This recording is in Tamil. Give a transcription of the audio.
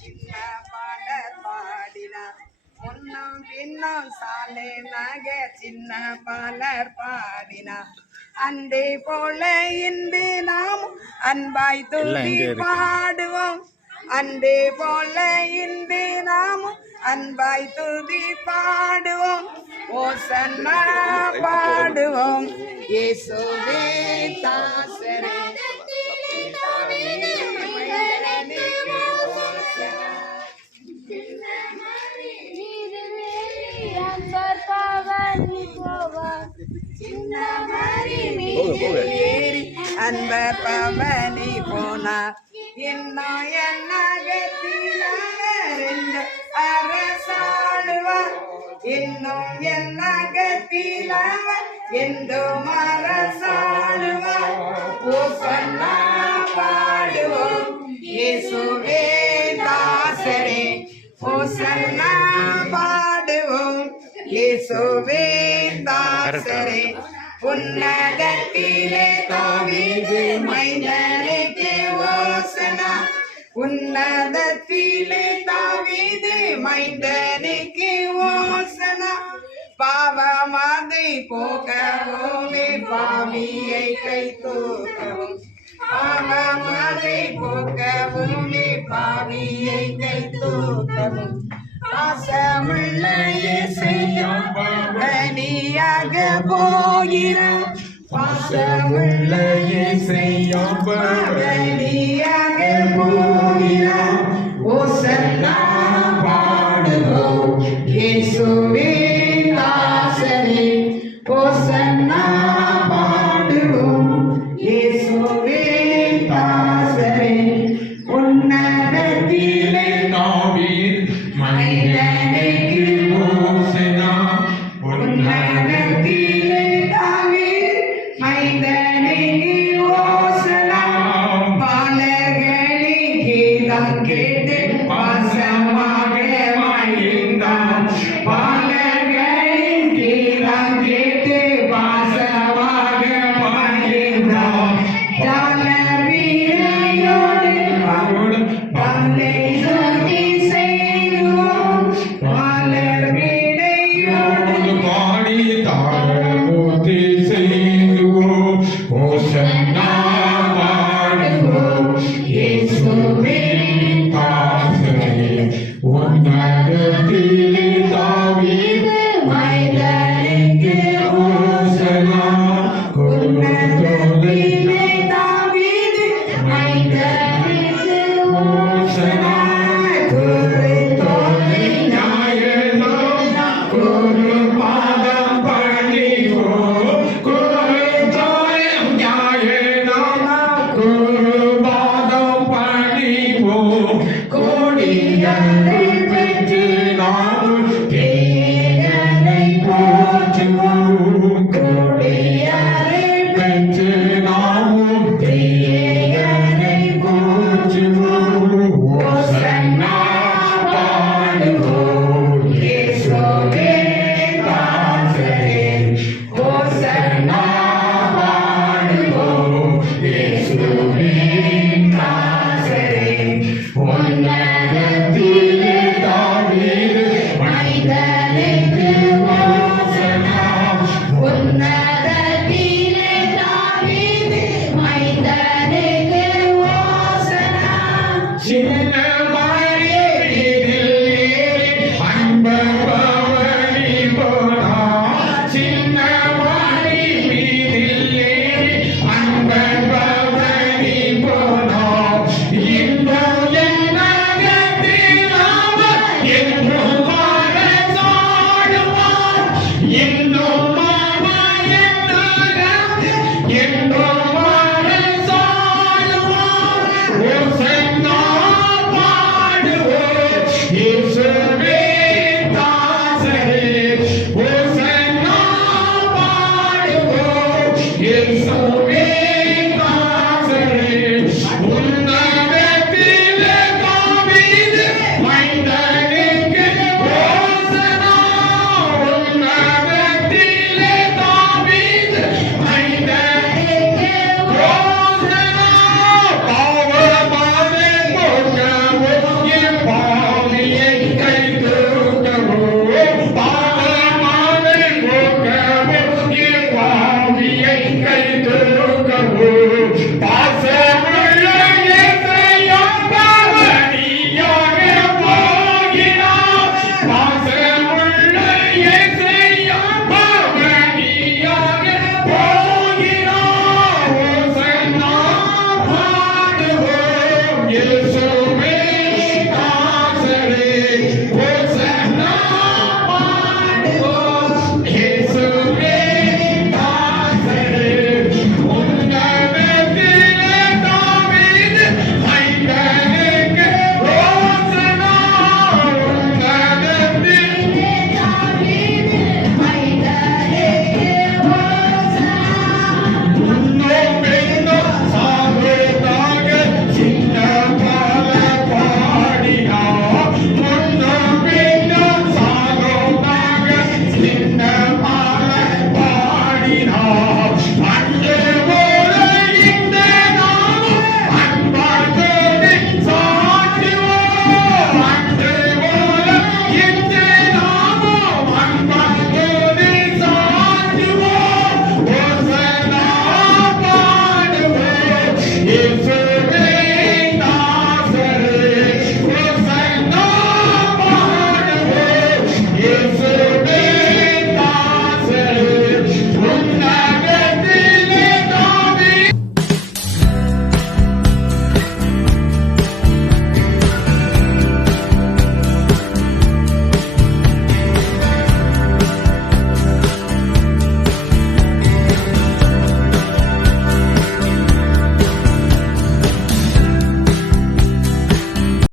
சின்ன பாடல் பாடினார். முன்னும் பின்னும் சாலை நக சின்ன பாலர் பாடினார். அண்டே போல இன்று நாம் அன்பாய் துதி பாடுவோம். அண்டே போல இன்று நாம் அன்பாய் துதி பாடுவோம். ஓசன்னா பாடுவோம். இயேசுவே தாசரே அன்பர் பவனி போனார். இன்னும் என்னகத்தில் அரசாடுவார். இன்னும் என்னகத்தில் என்றும் அரசாடுவார். ஓசன்னா பாடுவோம். இயேசுவே தாசரே ஓசன்னா பாடுவோம். இயேசுவே தாசரே உன்னதத்திலே தாவீது மைந்தனுக்கு ஓசனா. உன்னதத்திலே தாவீது மைந்தனுக்கு ஓசனா. பாவமாதை போக்கவும் பாவியை கை தூக்கவும். பாவமாதை போக்கவும் பாவியை கை தூக்கவும். பாசமுள்ள இயேசுவும் பலியாக போகிறார். பாசமுள்ள இயேசுவும் பலியாக போகிறார். ஓசன்னா பாடுவோம். இயேசுவே தாசரே ஓசன்னா பாடுவோம். இயேசுவே தாசரே உன்னதத்திலே தாவீது மைந்தனுக்கு ஓசனா. உன்னதத்திலே தாவீது மைந்தனுக்கு ஓசனா. பாலர்களின் கீதம் கேட்டு பாசமாக மகிழ்ந்தான். பாலர்களின் கீதம் கேட்டு பாசமாக மகிழ்ந்தான். ஜாலர் வீரையோடு பல்லை சுத்தி செய்வோம். பாலர் வீரையோடு பாடி தாழ்த்தி செய்வோம். ஓசன்னா பாடுவோம். இயேசுவே தாசரே உன்னதத்திலே தாவீது மைந்தனுக்கு ஓசனா. உன்னதத்திலே தாவீது மைந்தனுக்கு ஓசனா. குருத்தோலை குரு பாதம் பணிவோம். குருத்தோலை குரு பாதம் பணிவோம். கோடியரை பெற்று நாம் தேவனை போற்றுவோம். கோடியரை பெற்று நாம் தேவனை போற்றுவோம். ஓசன்னா பாடுவோம். இயேசுவே தாசரே ஓசன்னா பாடுவோம். இயேசுவே தாசரே உன்னதத்திலே தாவீது மைந்தனுக்கு ஓசனா. உன்னதத்திலே தாவீது மைந்தனுக்கு ஓசனா. சின்ன மலையிதில் ஏறி அன்பர் பவனி போனார். சின்ன மலை மீதில் ஏறி அன்பர் பவனி போனார். இன்பம் என்னகத்தில் அவர் என்றும் அரசாடுவார்.